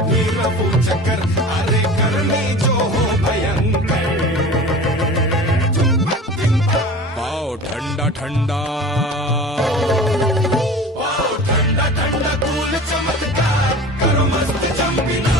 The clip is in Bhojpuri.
भी रफू चक्कर, अरे गर्मी जो हो भयंकर। पाओ ठंडा ठंडा, पाओ ठंडा ठंडा, कूल चमत्कार, करो मस्त जंपिना।